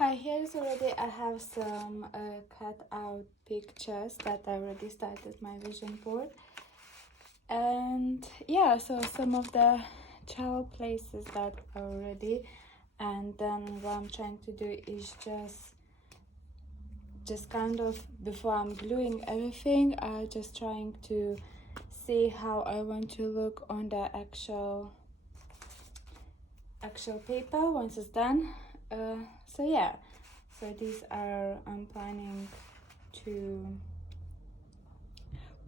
Hi, here's already I have some cut out pictures that I already started my vision board. And yeah, so some of the travel places that are already, and then what I'm trying to do is just kind of, before I'm gluing everything, I'm just trying to see how I want to look on the actual paper once it's done. So yeah, so these are, I'm planning to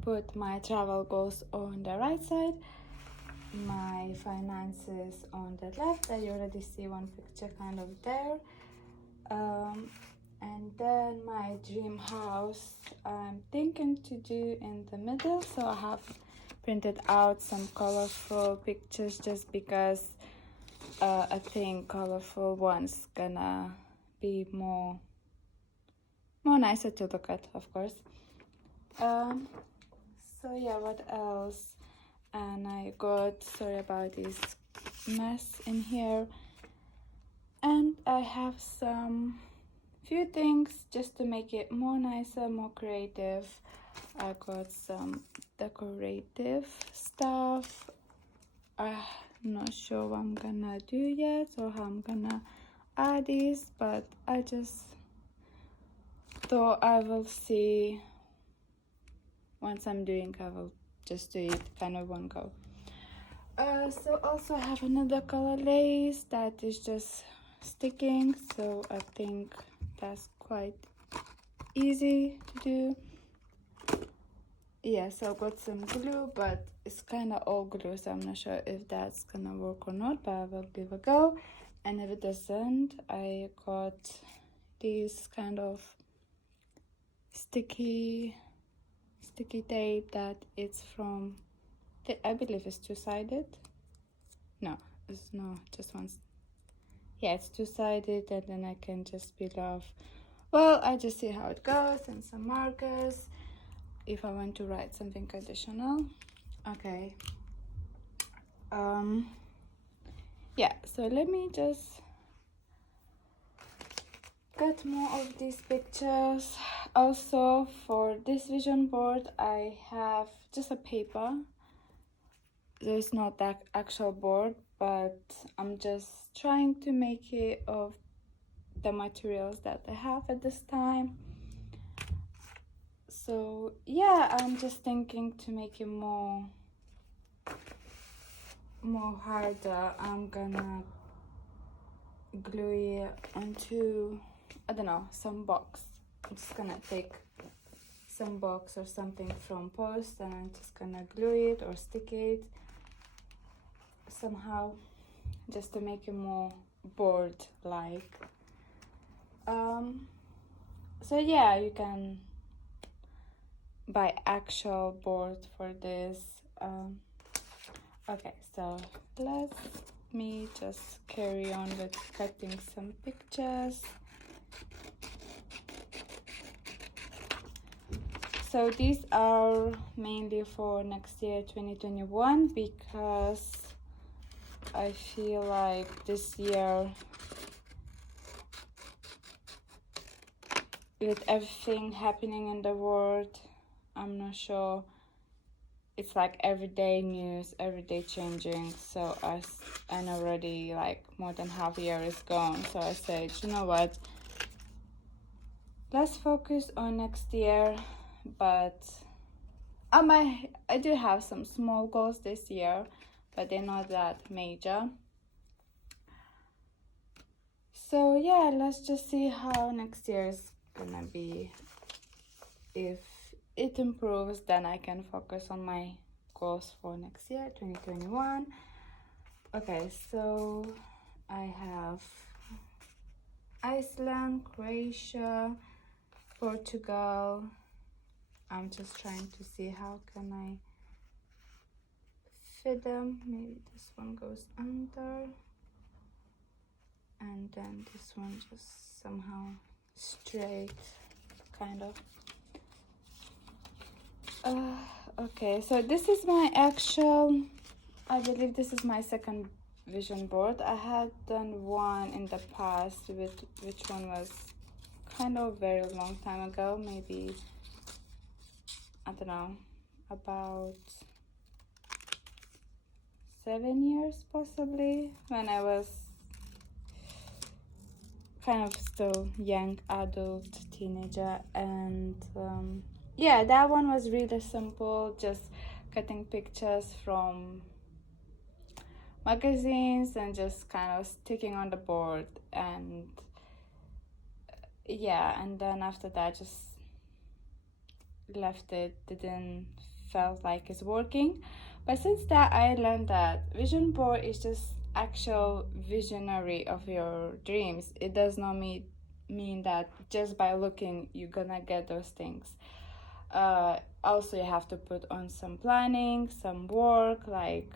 put my travel goals on the right side, my finances on the left. I already see one picture kind of there. And then my dream house I'm thinking to do in the middle, so I have printed out some colorful pictures just because I think colorful ones gonna be more nicer to look at, of course. So yeah, what else? And I got, sorry about this mess in here, and I have some few things just to make it more nicer, more creative. I got some decorative stuff. I'm not sure what I'm gonna do yet or how I'm gonna add this, but I just thought I will see once I'm doing. I will just do it kind of one go. So also I have another color lace that is just sticking, so I think that's quite easy to do. Yeah, so I got some glue, but it's kind of all glue, so I'm not sure if that's gonna work or not, but I will give a go. And if it doesn't, I got this kind of sticky tape that it's from, I believe it's two-sided. No, it's not, just one. Yeah, it's two-sided, and then I can just peel off. Well, I just see how it goes, and some markers if I want to write something additional. Okay. Yeah, so let me just get more of these pictures. Also, for this vision board, I have just a paper. There's not that actual board, but I'm just trying to make it of the materials that I have at this time. So yeah, I'm just thinking to make it more harder. I'm gonna glue it onto, I don't know, some box. I'm just gonna take some box or something from post, and I'm just gonna glue it or stick it somehow just to make it more board like. So yeah, you can buy actual board for this. Okay, so let me just carry on with cutting some pictures. So these are mainly for next year, 2021, because I feel like this year, with everything happening in the world, I'm not sure. It's like everyday news, everyday changing. So and already like more than half a year is gone. So I said, you know what? Let's focus on next year. But I do have some small goals this year, but they're not that major. So yeah, let's just see how next year is gonna be. If it improves, then I can focus on my goals for next year, 2021. Okay, so I have Iceland, Croatia, Portugal. I'm just trying to see how can I fit them. Maybe this one goes under, and then this one just somehow straight, kind of. Okay, so this is my actual, I believe this is my second vision board. I had done one in the past, which one was kind of very long time ago, maybe, I don't know, about 7 years possibly, when I was kind of still young adult teenager. And yeah, that one was really simple, just cutting pictures from magazines and just kind of sticking on the board. And yeah, and then after that just left it. Didn't felt like it's working. But since that, I learned that vision board is just actual visionary of your dreams. It does not mean that just by looking you're gonna get those things. Also, you have to put on some planning, some work, like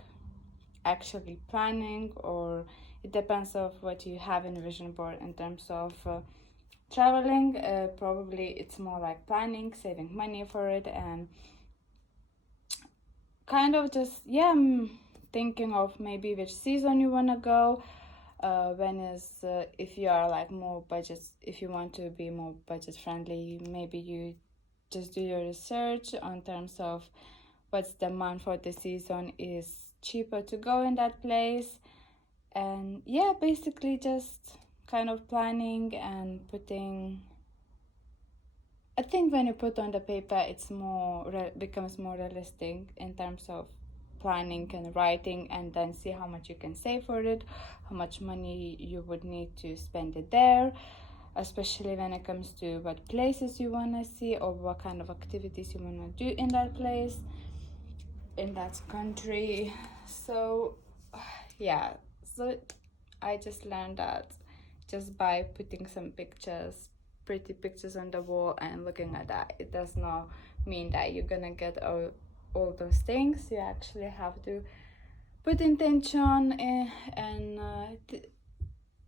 actually planning, or it depends of what you have in vision board. In terms of traveling, probably it's more like planning, saving money for it, and kind of just, yeah, I'm thinking of maybe which season you want to go. When is if you are like more budget, if you want to be more budget friendly, maybe you just do your research on terms of what's the month for the season is cheaper to go in that place. And yeah, basically just kind of planning and putting, I think when you put on the paper, it's becomes more realistic in terms of planning and writing, and then see how much you can save for it, how much money you would need to spend it there, especially when it comes to what places you want to see or what kind of activities you want to do in that place, in that country. So yeah, so I just learned that just by putting some pictures, pretty pictures on the wall, and looking at that, it does not mean that you're gonna get all those things. You actually have to put intention in, and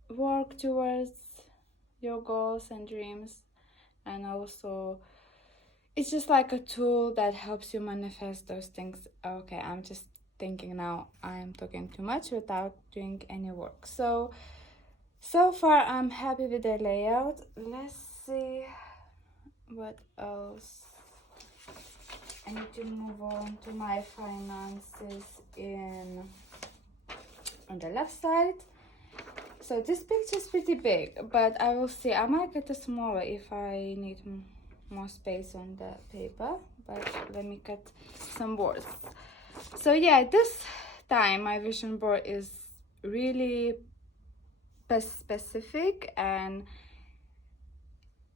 work towards your goals and dreams. And also, it's just like a tool that helps you manifest those things. Okay, I'm just thinking now, I'm talking too much without doing any work. So far I'm happy with the layout. Let's see what else. I need to move on to my finances on the left side. So this picture is pretty big, but I will see. I might get a smaller if I need more space on the paper, but let me cut some boards. So yeah, this time my vision board is really specific, and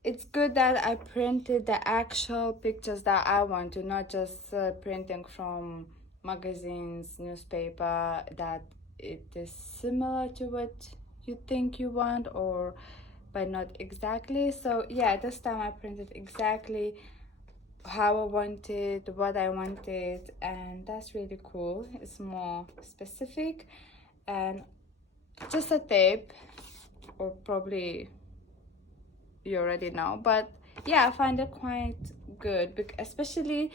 it's good that I printed the actual pictures that I want to, not just printing from magazines, newspaper, that it is similar to what you think you want, or but not exactly. So yeah, this time I printed exactly how I wanted, what I wanted, and that's really cool. It's more specific. And just a tape, or probably you already know, but yeah, I find it quite good, especially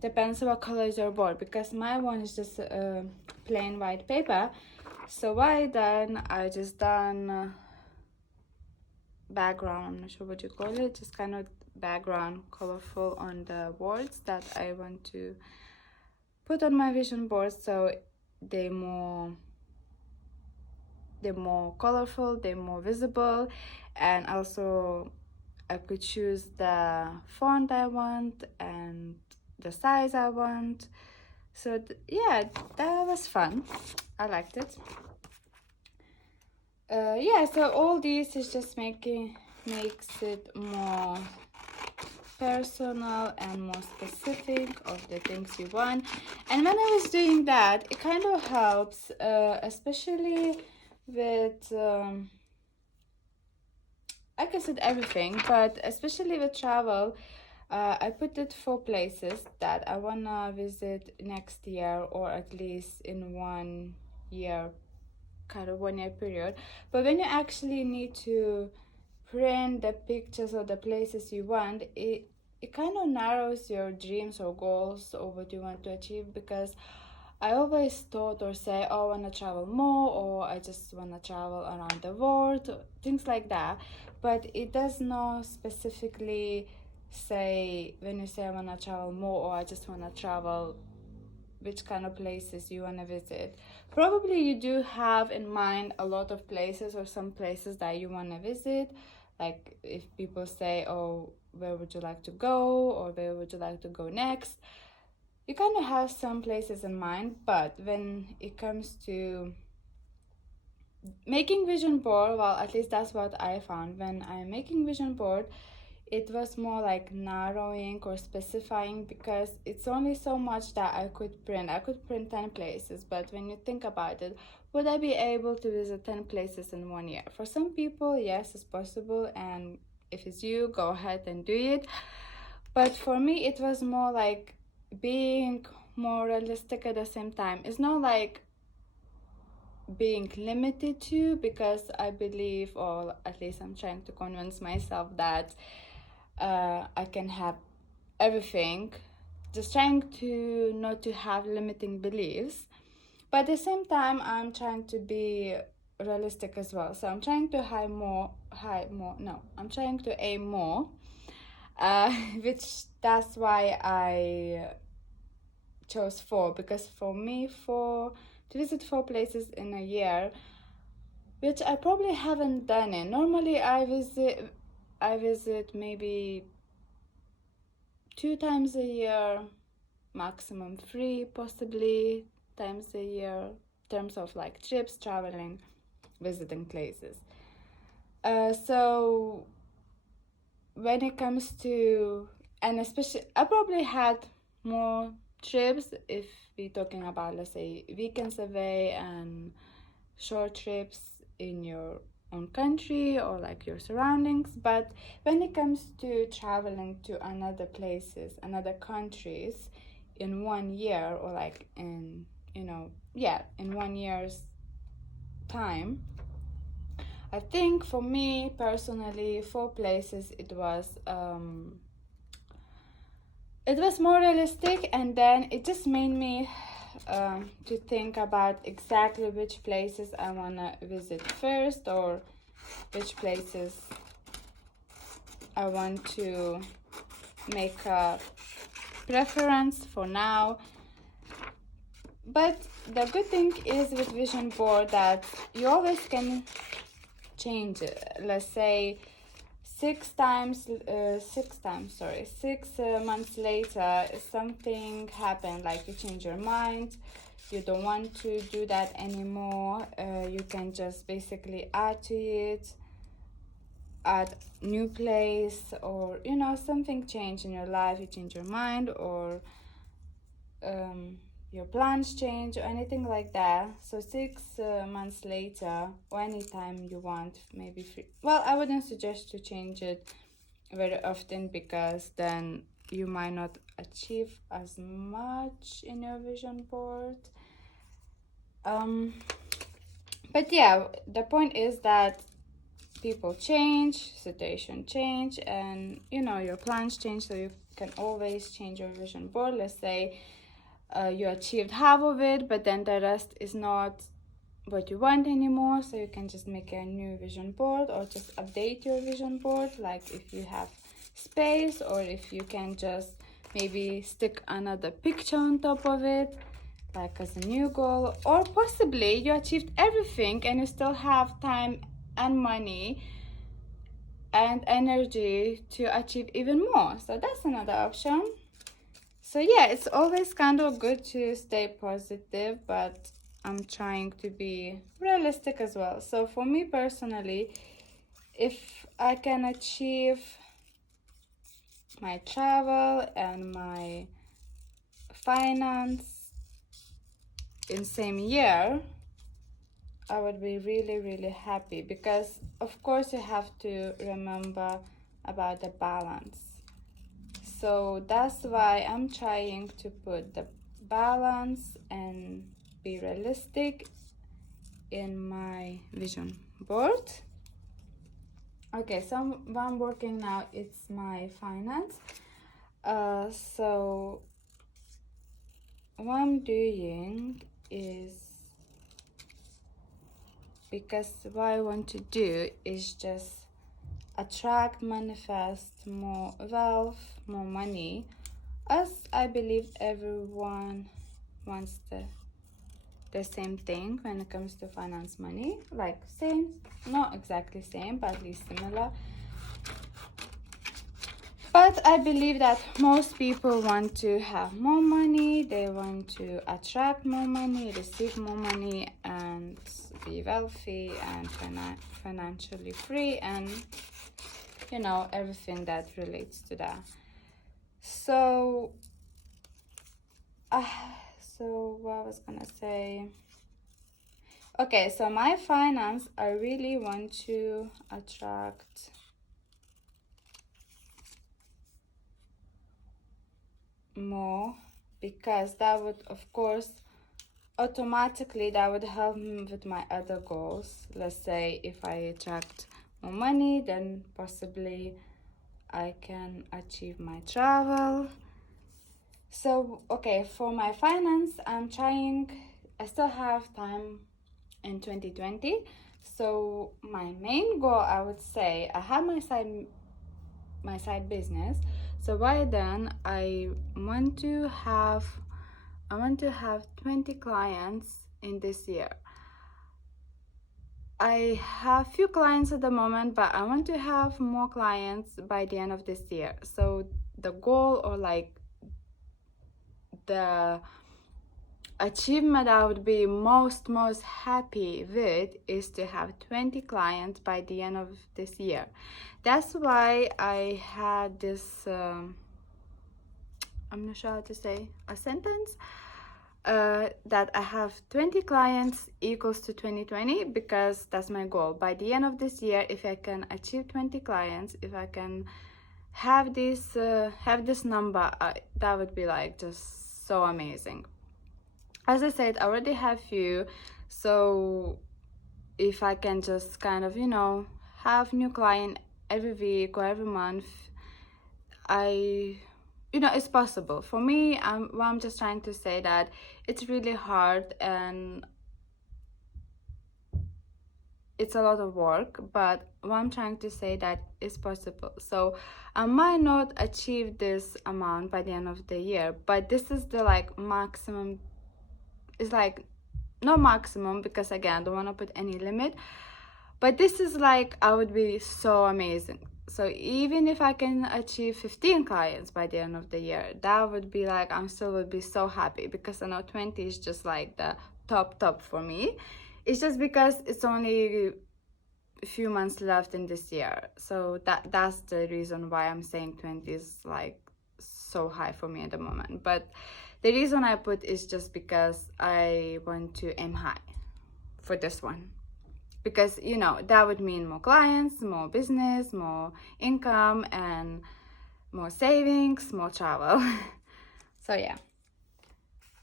depends on what color is your board, because my one is just plain white paper. So what I just done background, I'm not sure what you call it, just kind of background colorful on the boards that I want to put on my vision board. So they're more colorful, they're more visible, and also I could choose the font I want and the size I want. So yeah, that was fun. I liked it. Yeah, so all this is just makes it more personal and more specific of the things you want. And when I was doing that, it kind of helps, especially with like I said, everything, but especially with travel. I put it 4 places that I wanna visit next year, or at least in 1 year, kind of 1 year period. But when you actually need to print the pictures of the places you want, it kind of narrows your dreams or goals or what you want to achieve, because I always thought or say, oh, I want to travel more, or I just want to travel around the world, things like that. But it does not specifically say, when you say I want to travel more, or I just want to travel, which kind of places you want to visit. Probably you do have in mind a lot of places or some places that you want to visit. Like if people say, oh, where would you like to go, or where would you like to go next, you kind of have some places in mind. But when it comes to making vision board, well, at least that's what I found. When I'm making vision board, it was more like narrowing or specifying, because it's only so much that I could print. I could print 10 places, but when you think about it, would I be able to visit 10 places in 1 year? For some people, yes, it's possible, and if it's you, go ahead and do it. But for me, it was more like being more realistic at the same time. It's not like being limited to, because I believe, or at least I'm trying to convince myself that I can have everything, just trying to not to have limiting beliefs. But at the same time, I'm trying to be realistic as well. So I'm trying to I'm trying to aim more, which that's why I chose 4, because for me, to visit 4 places in a year, which I probably haven't done it. Normally I visit maybe 2 times a year, maximum 3 possibly times a year, in terms of like trips, traveling, visiting places. So when it comes to, and especially I probably had more trips if we're talking about, let's say, weekends away and short trips in your own country or like your surroundings. But when it comes to traveling to another places, another countries in 1 year, or like in in 1 year's time, I think for me personally, 4 places, it was more realistic, and then it just made me to think about exactly which places I want to visit first, or which places I want to make a preference for now. But the good thing is with vision board that you always can change it. Let's say 6 months later, something happened, like you change your mind, you don't want to do that anymore, you can just basically add to it, add new place, or something change in your life, you change your mind, or your plans change, or anything like that. So 6 months later, or anytime you want, maybe well, I wouldn't suggest to change it very often, because then you might not achieve as much in your vision board. But yeah, the point is that people change, situation change, and your plans change, so you can always change your vision board. Let's say you achieved half of it, but then the rest is not what you want anymore, so you can just make a new vision board, or just update your vision board, like if you have space, or if you can just maybe stick another picture on top of it, like as a new goal. Or possibly you achieved everything and you still have time and money and energy to achieve even more, so that's another option. So yeah, it's always kind of good to stay positive, but I'm trying to be realistic as well. So for me personally, if I can achieve my travel and my finance in same year, I would be really, really happy, because of course you have to remember about the balance. So that's why I'm trying to put the balance and be realistic in my vision board. Okay, so what I'm working now, it's my finance. So what I'm doing is, because what I want to do is just attract, manifest more wealth, more money, as I believe everyone wants the same thing when it comes to finance, money, like same, not exactly same, but at least similar. But I believe that most people want to have more money, they want to attract more money, receive more money, and be wealthy and financially free, and you know, everything that relates to that. So, so what I was gonna say. Okay, so my finance, I really want to attract more, because that would, of course, automatically that would help me with my other goals. Let's say if I attract more money, then possibly I can achieve my travel. So okay, for my finance, I still have time in 2020. So my main goal, I would say, I have my side business. So by then I want to have 20 clients in this year. I have few clients at the moment, but I want to have more clients by the end of this year. So the goal, or like the achievement I would be most happy with, is to have 20 clients by the end of this year. That's why I had this I'm not sure how to say a sentence, that I have 20 clients equals to 2020, because that's my goal. By the end of this year, if I can achieve 20 clients, if I can have this number, that would be like just so amazing. As I said, I already have few, so if I can just kind of, you know, have new client every week or every month, it's possible for me. I'm just trying to say that it's really hard and it's a lot of work, but what I'm trying to say that it's possible. So I might not achieve this amount by the end of the year, but this is the like maximum. It's like not maximum, because again, I don't want to put any limit, but this is like, I would be so amazing. So even if I can achieve 15 clients by the end of the year, that would be like, I'm still would be so happy, because I know 20 is just like the top for me. It's just because it's only a few months left in this year. So that's the reason why I'm saying 20 is like so high for me at the moment. But the reason I put is just because I want to aim high for this one, because you know that would mean more clients, more business, more income, and more savings, more travel. So yeah,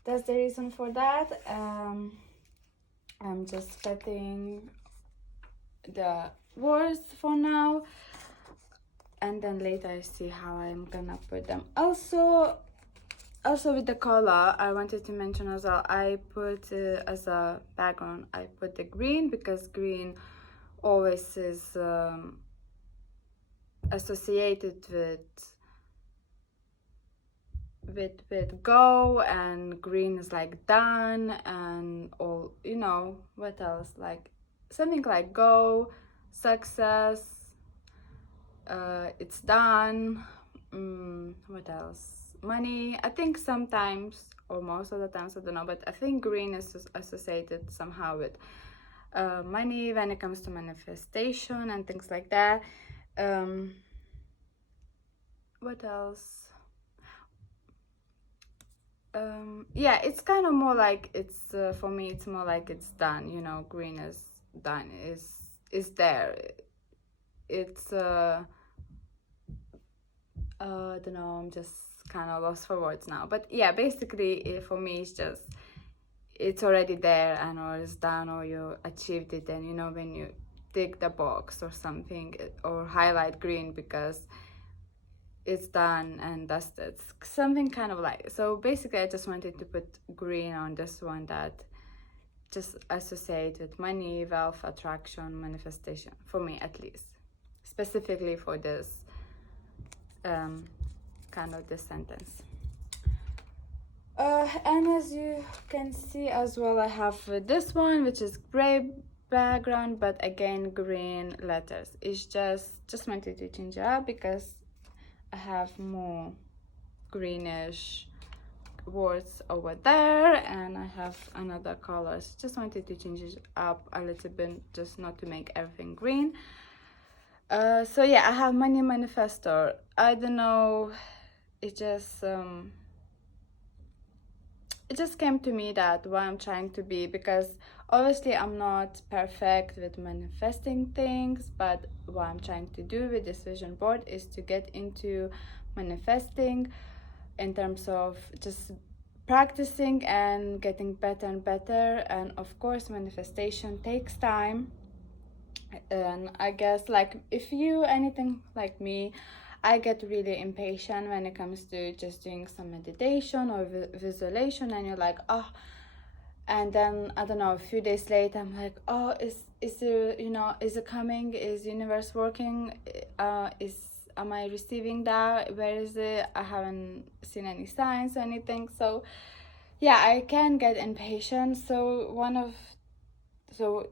that's the reason for that. I'm just setting the words for now, and then later I see how I'm gonna put them. Also with the color, I wanted to mention as well, I put as a background, I put the green, because green always is associated with go, and green is like done, and all, you know, what else, like something like go, success, it's done. What else? Money. I think sometimes, or most of the times, I don't know, but I think green is associated somehow with money when it comes to manifestation and things like that. What else? Yeah, it's kind of more like, it's for me, it's more like it's done, you know. Green is done, is there. It's I don't know, I'm just kind of lost for words now, but yeah, basically for me it's just, it's already there, and or it's done, or you achieved it. And you know, when you tick the box or something, or highlight green, because it's done and dusted. Something kind of like, so basically I just wanted to put green on this one that just associate with money, wealth, attraction, manifestation, for me at least, specifically for this kind of this sentence. And as you can see as well, I have this one, which is gray background, but again green letters. It's just wanted to change it up because I have more greenish words over there, and I have another colors. Just wanted to change it up a little bit, just not to make everything green. So yeah, I have money manifestor. I don't know, it just came to me that what I'm trying to be, because obviously I'm not perfect with manifesting things, but what I'm trying to do with this vision board is to get into manifesting in terms of just practicing and getting better and better. And of course manifestation takes time, and I guess like if you anything like me, I get really impatient when it comes to just doing some meditation or visualization, and you're like, oh, and then I don't know, a few days later I'm like, oh, is it, you know, is it coming, is universe working, am I receiving that, where is it, I haven't seen any signs or anything. So yeah, I can get impatient. So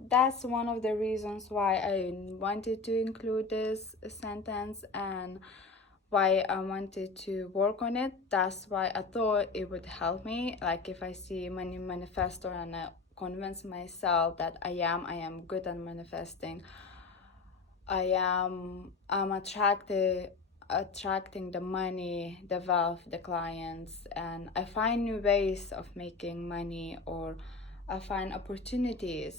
that's one of the reasons why I wanted to include this sentence and why I wanted to work on it. That's why I thought it would help me. Like if I see money manifesto and I convince myself that I am good at manifesting. I'm attracting the money, the wealth, the clients, and I find new ways of making money, or I find opportunities.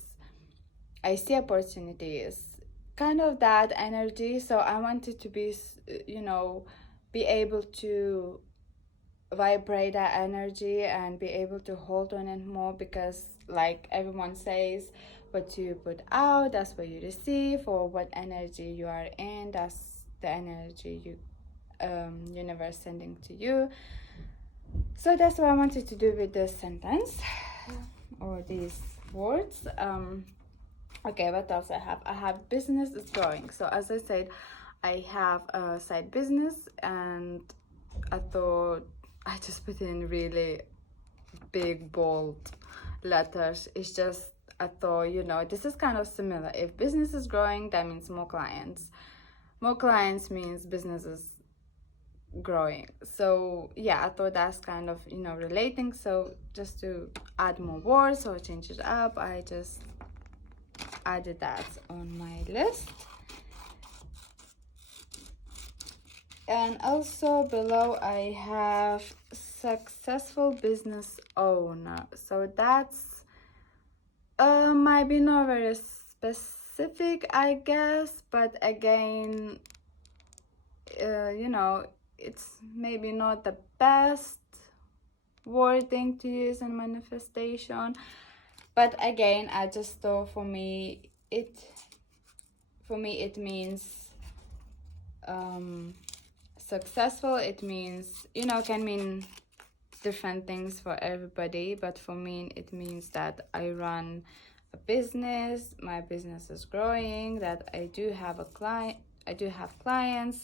I see opportunities, kind of that energy. So I wanted to be, you know, be able to vibrate that energy and be able to hold on it more, because like everyone says, what you put out, that's what you receive, or what energy you are in, that's the energy you universe sending to you. So that's what I wanted to do with this sentence or these words. Okay, what else I have? I have business is growing. So as I said, I have a side business, and I thought I just put in really big bold letters. It's just, I thought, you know, this is kind of similar. If business is growing, that means more clients. More clients means business is growing. So yeah, I thought that's kind of, you know, relating. So just to add more words or change it up, I just added that on my list. And also below I have successful business owner. So that's might be not very specific, I guess, but again, you know, it's maybe not the best wording to use in manifestation, but again, I just thought for me it means successful. It means, you know, can mean different things for everybody, but for me it means that I run a business, my business is growing, that I do have clients,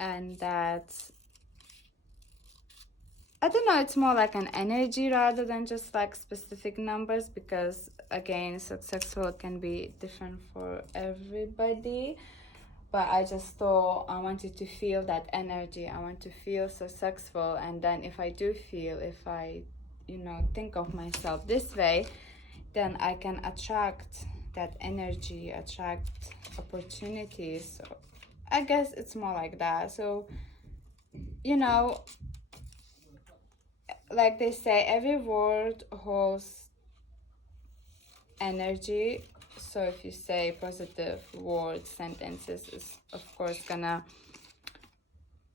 and that, I don't know, it's more like an energy rather than just like specific numbers, because again, successful can be different for everybody. But I just thought I wanted to feel that energy. I want to feel successful, and then if I, you know, think of myself this way, then I can attract that energy, attract opportunities. So I guess it's more like that. So, you know, like they say, every word holds energy. So if you say positive words, sentences is of course gonna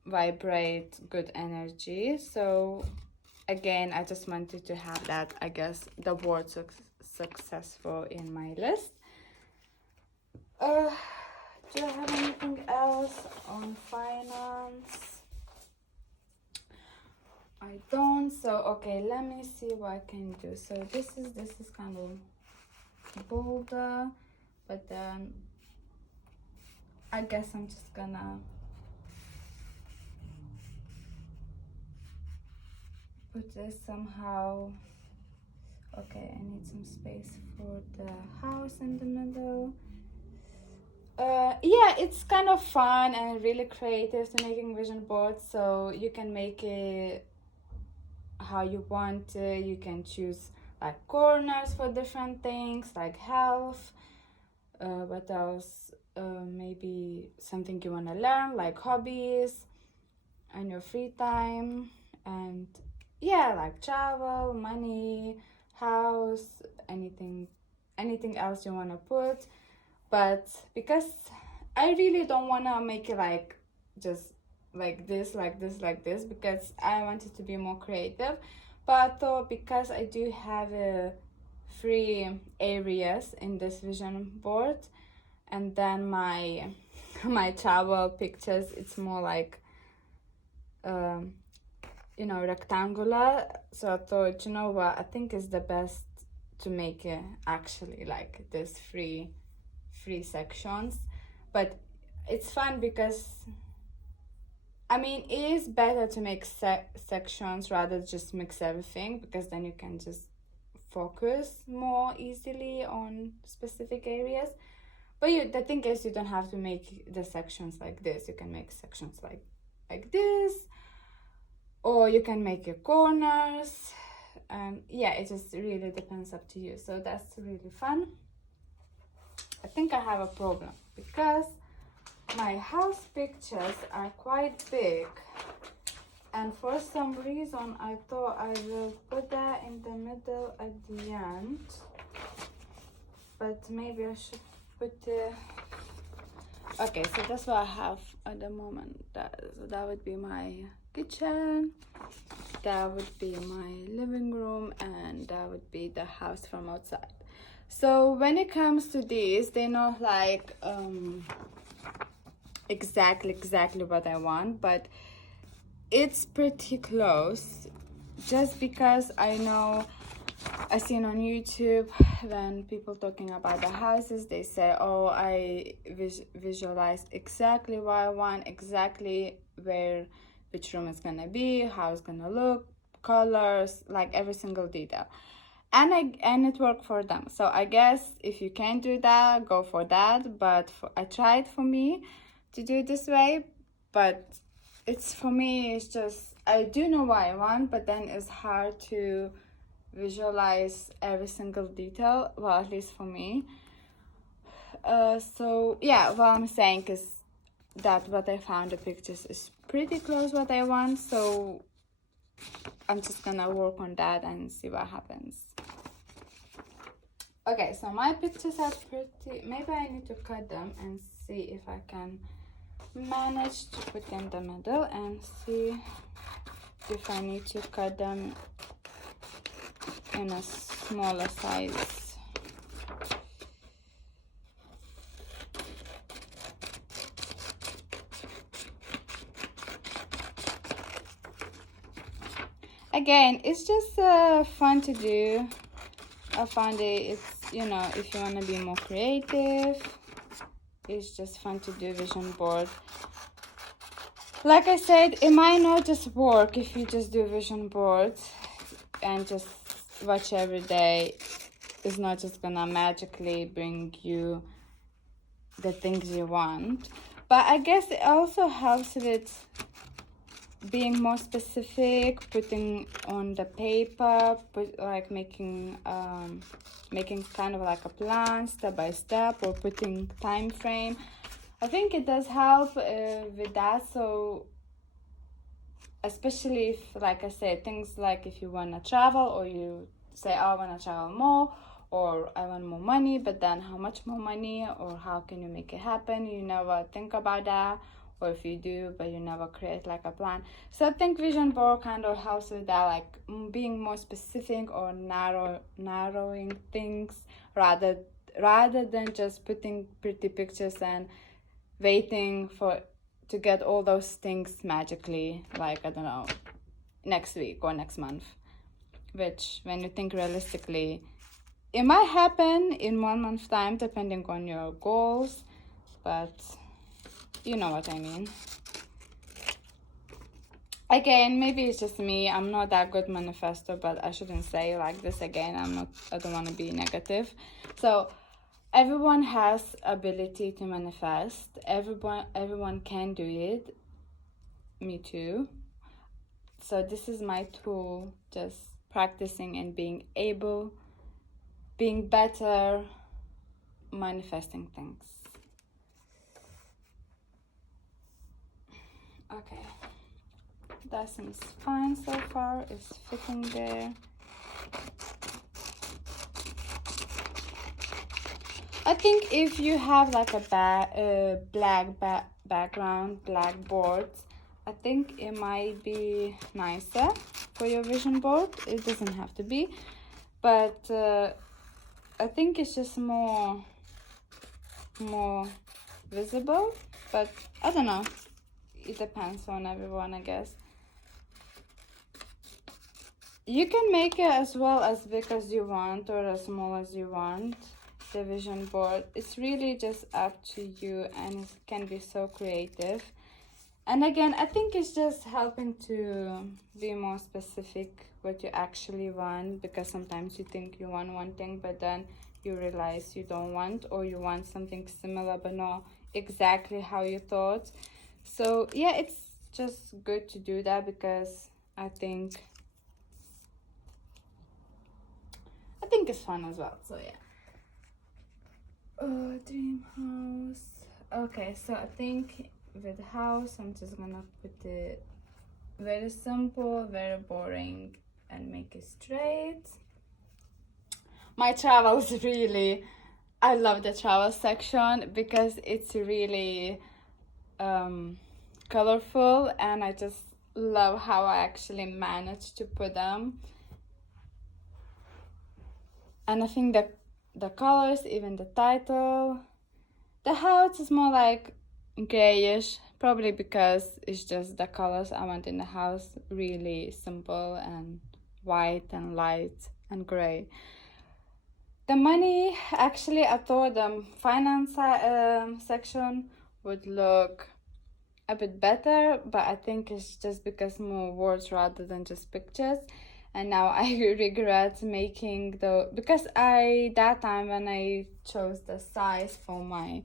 vibrate good energy. So again, I just wanted to have that, I guess, the word successful in my list. Do I have anything else on finance? I don't. So okay, let me see what I can do. So this is kind of bolder, but then I guess I'm just gonna put this somehow. Okay, I need some space for the house in the middle. Yeah, it's kind of fun and really creative to making vision boards. So you can make it how you want it. You can choose like corners for different things, like health. What else? Maybe something you want to learn, like hobbies and your free time, and yeah, like travel, money, house, anything else you want to put. But because I really don't want to make it like just like this, like this, like this, because I want it to be more creative. But though, because I do have free areas in this vision board, and then my my travel pictures, it's more like rectangular. So I thought, you know what, I think it's the best to make it actually like this free sections. But it's fun because I mean, it is better to make sections rather just mix everything, because then you can just focus more easily on specific areas. But the thing is, you don't have to make the sections like this. You can make sections like this, or you can make your corners. Yeah, it just really depends up to you. So that's really fun. I think I have a problem because my house pictures are quite big, and for some reason I thought I will put that in the middle at the end, but maybe I should put okay, so that's what I have at the moment. That would be my kitchen, that would be my living room, and that would be the house from outside. So when it comes to these, they're not like exactly what I want, but it's pretty close, just because I know I seen on YouTube when people talking about the houses, they say, oh, I visualized exactly what I want, exactly where which room is gonna be, how it's gonna look, colors, like every single detail. And it worked for them. So I guess if you can't do that, go for that. But I tried for me to do it this way, but it's for me, it's just I do know what I want, but then it's hard to visualize every single detail, well, at least for me. So yeah, what I'm saying is that what I found the pictures is pretty close what I want, so I'm just gonna work on that and see what happens. Okay, so my pictures are pretty, maybe I need to cut them and see if I can manage to put in the middle, and see if I need to cut them in a smaller size. Again, it's just fun to do. I found it's, if you want to be more creative, it's just fun to do vision board. Like I said, it might not just work if you just do vision boards and just watch every day. It's not just gonna magically bring you the things you want. But I guess it also helps with being more specific, putting on the paper, like making kind of like a plan step by step, or putting time frame. I think it does help with that. So especially if, like I said, things like if you want to travel, or you say, oh, I want to travel more, or I want more money, but then how much more money, or how can you make it happen? You never think about that. Or if you do, but you never create like a plan. So I think vision board kind of helps with that, like being more specific, or narrowing things rather than just putting pretty pictures and waiting to get all those things magically, like, I don't know, next week or next month, which when you think realistically, it might happen in 1 month time depending on your goals, but you know what I mean. Again, maybe it's just me. I'm not that good manifestor, but I shouldn't say like this again. I don't want to be negative. So everyone has ability to manifest. Everyone can do it. Me too. So this is my tool, just practicing and being better, manifesting things. Okay. That seems fine so far. It's fitting there. I think if you have like a black background, black board, I think it might be nicer for your vision board. It doesn't have to be, but I think it's just more visible. But I don't know. It depends on everyone, I guess. You can make it as well as big as you want or as small as you want, the vision board. It's really just up to you, and it can be so creative. And again, I think it's just helping to be more specific what you actually want, because sometimes you think you want one thing, but then you realize you don't want, or you want something similar but not exactly how you thought. So yeah, it's just good to do that, because I think it's fun as well. So yeah. Dream house. Okay, so I think with the house, I'm just gonna put it very simple, very boring, and make it straight. My travels really, I love the travel section because it's really colorful, and I just love how I actually managed to put them. And I think that the colors, even the title, the house is more like grayish, probably because it's just the colors I want in the house, really simple and white and light and gray. The money, actually I thought the finance section would look a bit better, but I think it's just because more words rather than just pictures. And now I regret making because that time when I chose the size for my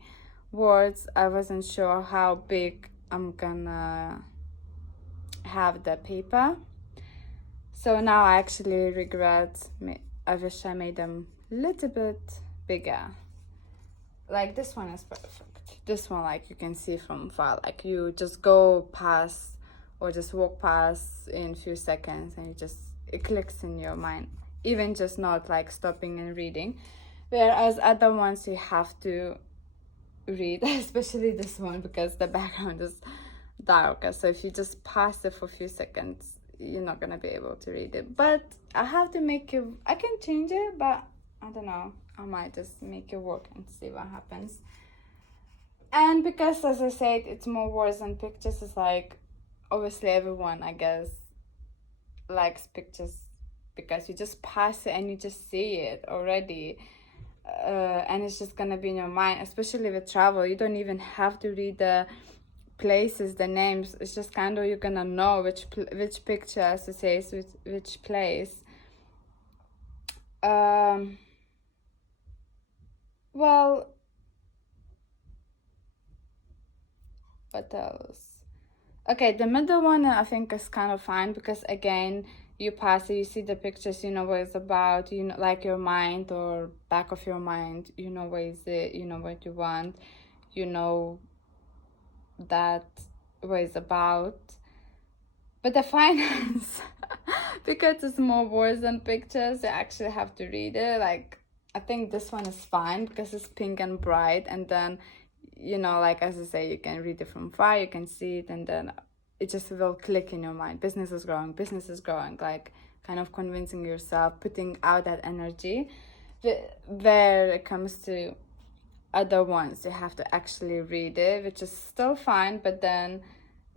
words, I wasn't sure how big I'm gonna have the paper. So now I actually regret, I wish I made them a little bit bigger. Like this one is perfect. This one, like you can see from far, like you just go past or just walk past in a few seconds, and it clicks in your mind, even just not like stopping and reading. Whereas other ones you have to read, especially this one, because the background is darker. So if you just pass it for a few seconds, you're not gonna be able to read it. But I have to make it, I can change it, but I don't know, I might just make it work and see what happens. And because, as I said, it's more words than pictures, it's like, obviously everyone, I guess, likes pictures because you just pass it and you just see it already, and it's just gonna be in your mind. Especially with travel, you don't even have to read the places, the names. It's just kind of, you're gonna know which picture associates with which place. Well, what else? Okay, the middle one I think is kind of fine, because again, you pass it, you see the pictures, you know what it's about, you know, like your mind or back of your mind, you know what is it, you know what you want, you know that what it's about. But the finance, because it's more words than pictures, you actually have to read it. Like, I think this one is fine because it's pink and bright, and then, you know, like as I say, you can read it from far, you can see it, and then it just will click in your mind. Business is growing, like kind of convincing yourself, putting out that energy. Where it comes to other ones, you have to actually read it, which is still fine, but then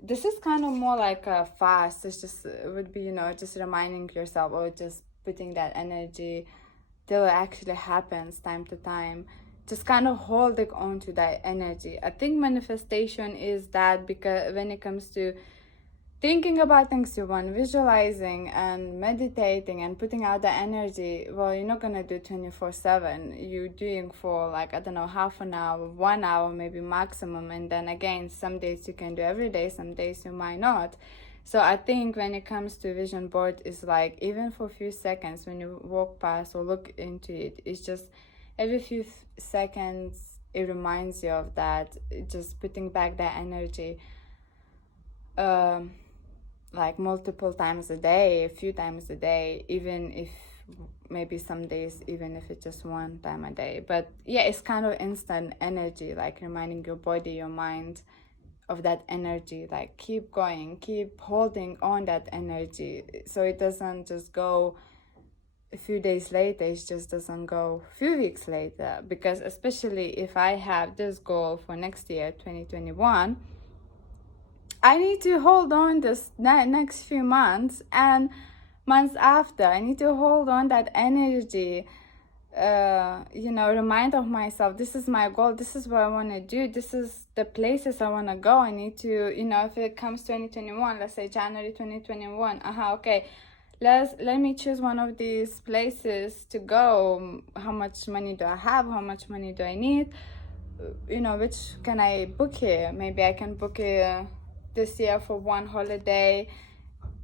this is kind of more like a fast. It's just it would be, just reminding yourself, or just putting that energy till it actually happens time to time. Just kind of holding on to that energy. I think manifestation is that, because when it comes to thinking about things you want, visualizing and meditating and putting out the energy, well, you're not gonna do 24/7. You're doing for, like, I don't know, half an hour, 1 hour maybe maximum. And then again, some days you can do every day, some days you might not. So I think when it comes to vision board, it's like, even for a few seconds when you walk past or look into it, it's just every few seconds it reminds you of that, just putting back that energy. Like multiple times a day, a few times a day, even if maybe some days, even if it's just one time a day. But yeah, it's kind of instant energy, like reminding your body, your mind of that energy. Like, keep going, keep holding on that energy, so it doesn't just go a few days later, it just doesn't go a few weeks later. Because especially if I have this goal for next year, 2021, I need to hold on this next few months and months after. I need to hold on that energy. Remind of myself, this is my goal, this is what I want to do, this is the places I want to go. I need to, if it comes 2021, let's say January 2021, okay, let me choose one of these places to go. How much money do I have? How much money do I need? Which can I book here? Maybe I can book it this year for one holiday.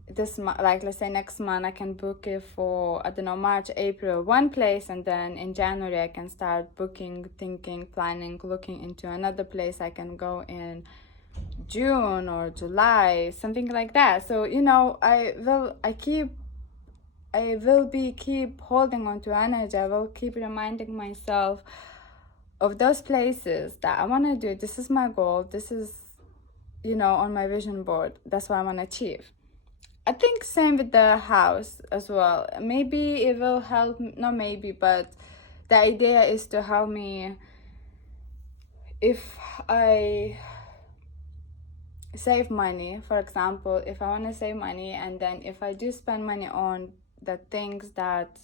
This month, like, let's say next month, I can book it for, I don't know, March, April, one place, and then in January I can start booking, thinking, planning, looking into another place I can go in June or July, something like that. So I will keep holding on to energy. I will keep reminding myself of those places that I want to do. This is my goal. This is, on my vision board. That's what I want to achieve. I think same with the house as well. Maybe it will help, not maybe, but the idea is to help me if I save money. For example, if I want to save money, and then if I do spend money on the things that,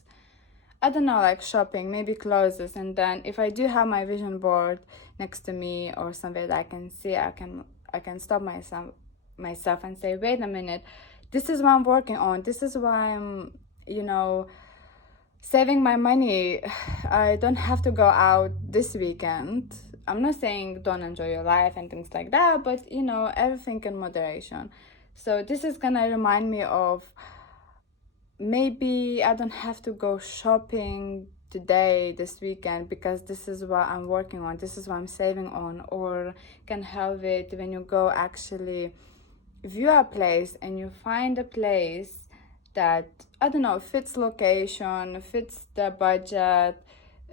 I don't know, like shopping, maybe clothes, and then if I do have my vision board next to me or somewhere that I can see, I can stop myself and say, wait a minute, this is what I'm working on, this is why I'm saving my money. I don't have to go out this weekend. I'm not saying don't enjoy your life and things like that, but everything in moderation. So this is gonna remind me of, maybe I don't have to go shopping today, this weekend, because this is what I'm working on, this is what I'm saving on. Or can help it when you go actually view a place and you find a place that, I don't know, fits location, fits the budget,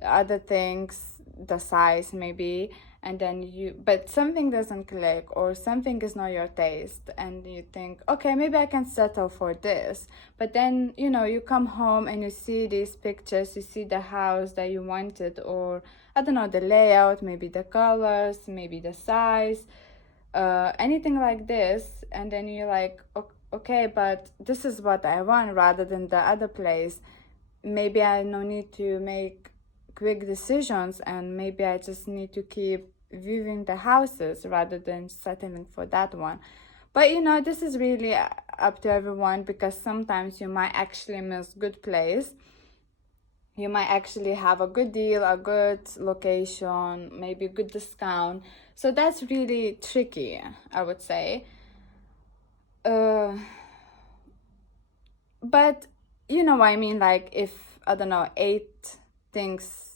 other things, the size maybe, and then but something doesn't click, or something is not your taste, and you think, okay, maybe I can settle for this. But then you come home and you see these pictures, you see the house that you wanted, or I don't know, the layout, maybe the colors, maybe the size, anything like this, and then you're like, okay, but this is what I want rather than the other place. Maybe I no need to make quick decisions, and maybe I just need to keep viewing the houses rather than settling for that one. But this is really up to everyone, because sometimes you might actually miss good place. You might actually have a good deal, a good location, maybe a good discount. So that's really tricky, I would say. But you know what I mean? Like, if, I don't know, eight things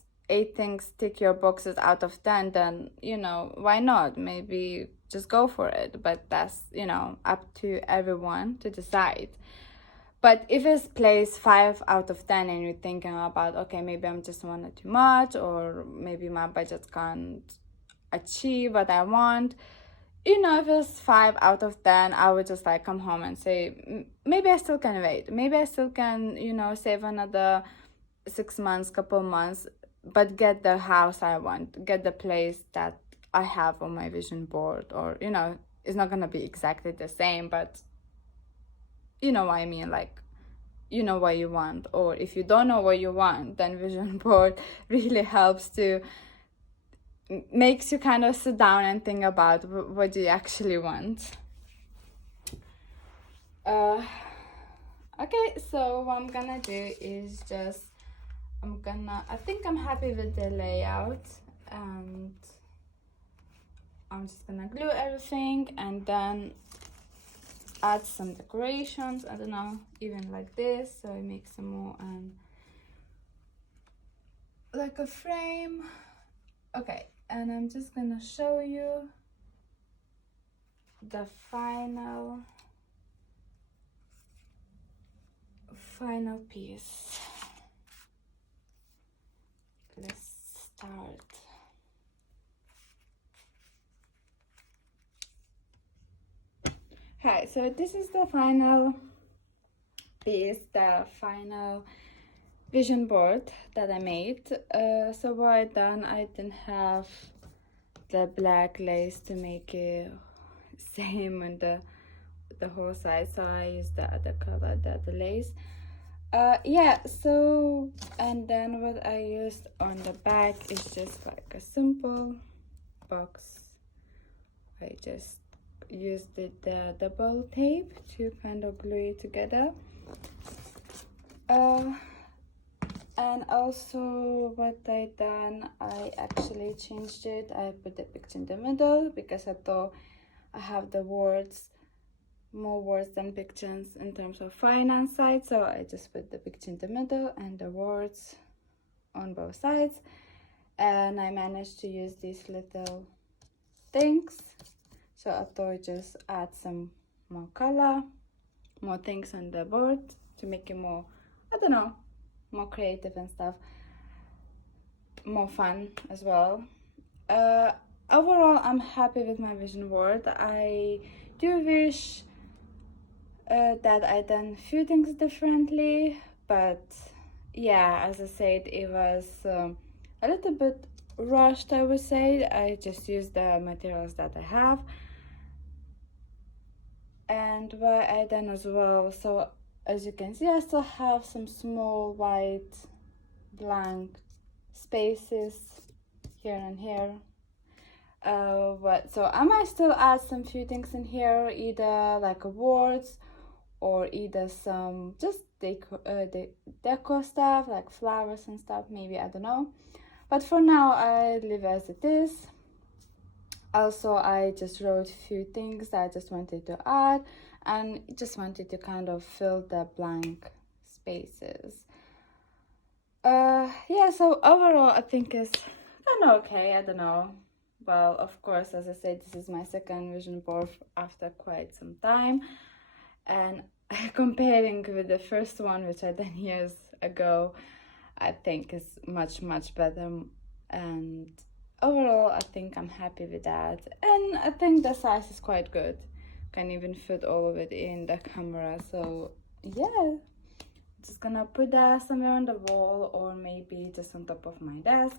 tick your boxes out of 10, then why not? Maybe just go for it. But that's up to everyone to decide. But if it's placed 5 out of 10 and you're thinking about, okay, maybe I'm just wanting too much, or maybe my budget can't achieve what I want, if it's 5 out of 10, I would just like come home and say, maybe I still can wait. Maybe I still can, save another 6 months, couple months, but get the house I want, get the place that I have on my vision board, or, it's not gonna be exactly the same, but you know what I mean, like you know what you want. Or if you don't know what you want, then vision board really helps to makes you kind of sit down and think about what do you actually want. Okay, so what I'm gonna do is just I think I'm happy with the layout, and I'm just gonna glue everything and then add some decorations. I don't know, even like this, so it makes it more like a frame. Okay, and I'm just gonna show you the final piece. Let's start. Hi, so this is the final piece, the final vision board that I made. So what I done, I didn't have the black lace to make it same on the whole side, so I used the other color, the lace. Yeah, so and then what I used on the back is just like a simple box. I just used the double tape to kind of glue it together. And also what I done, I actually changed it. I put the picture in the middle because I thought I have the words, more words than pictures in terms of finance side, so I just put the picture in the middle and the words on both sides. And I managed to use these little things, so I thought I'd just add some more color, more things on the board to make it more, I don't know, more creative and stuff, more fun as well. Overall, I'm happy with my vision board. I do wish that I done a few things differently, but yeah, as I said, it was a little bit rushed, I would say. I just used the materials that I have. And what I done as well, so as you can see, I still have some small white blank spaces here and here. So I might still add some few things in here, either like awards or either some just deco stuff like flowers and stuff, maybe, I don't know. But for now I leave as it is. Also, I just wrote a few things that I just wanted to add and just wanted to kind of fill the blank spaces. Yeah, so overall I think it's kind of okay, I don't know. Well, of course, as I said, this is my second vision board after quite some time, and comparing with the first one, which I done years ago, I think is much better. And overall, I think I'm happy with that, and I think the size is quite good. Can even fit all of it in the camera. So yeah, just gonna put that somewhere on the wall, or maybe just on top of my desk,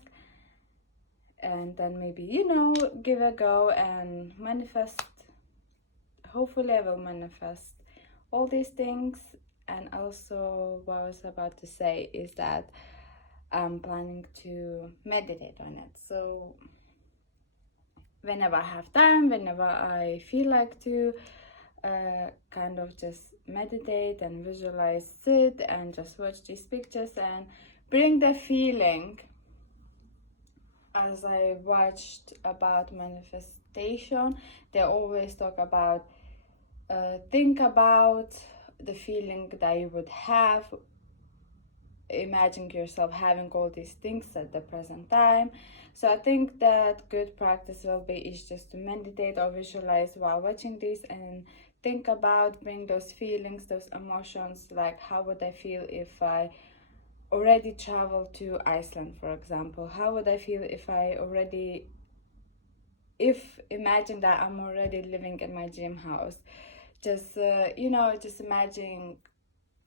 and then maybe, you know, give it a go and manifest. Hopefully I will manifest all these things. And also what I was about to say is that I'm planning to meditate on it. So whenever I have time, whenever I feel like to, kind of just meditate and visualize, sit and just watch these pictures and bring the feeling. As I watched about manifestation, they always talk about think about the feeling that you would have. Imagine yourself having all these things at the present time. So I think that good practice will be is just to meditate or visualize while watching this and think about, bring those feelings, those emotions, like how would I feel if I already traveled to Iceland, for example. How would I feel if imagine that I'm already living in my dream house. Just you know, just imagine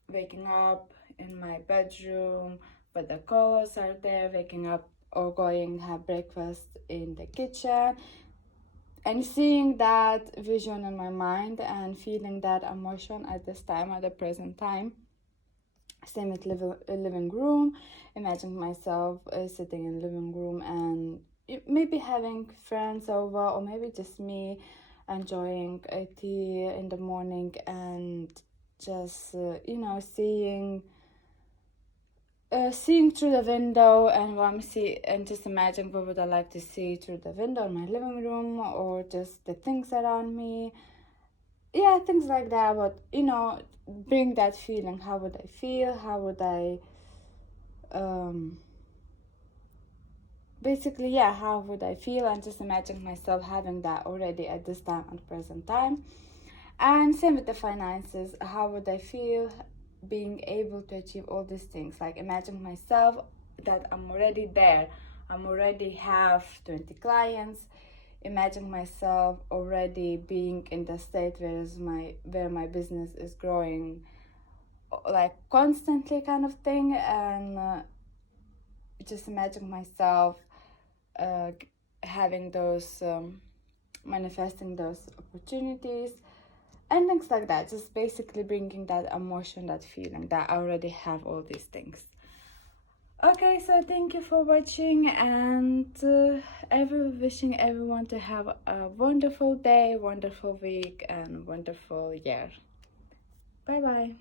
waking up in my bedroom, but the clothes are there, waking up or going have breakfast in the kitchen, and seeing that vision in my mind and feeling that emotion at this time, at the present time. Same with living room. Imagine myself sitting in living room and maybe having friends over, or maybe just me enjoying a tea in the morning and just seeing through the window and and just imagine what would I like to see through the window in my living room, or just the things around me. Yeah, things like that. But bring that feeling. How would I feel? How would I basically, yeah, how would I feel? And just imagine myself having that already at this time, at the present time. And same with the finances. How would I feel being able to achieve all these things? Like, imagine myself that I'm already there. I'm already have 20 clients. Imagine myself already being in the state where my business is growing like constantly, kind of thing. And just imagine myself having those manifesting those opportunities and things like that. Just basically bringing that emotion, that feeling that I already have all these things. Okay, so thank you for watching, and wishing everyone to have a wonderful day, wonderful week, and wonderful year. Bye bye.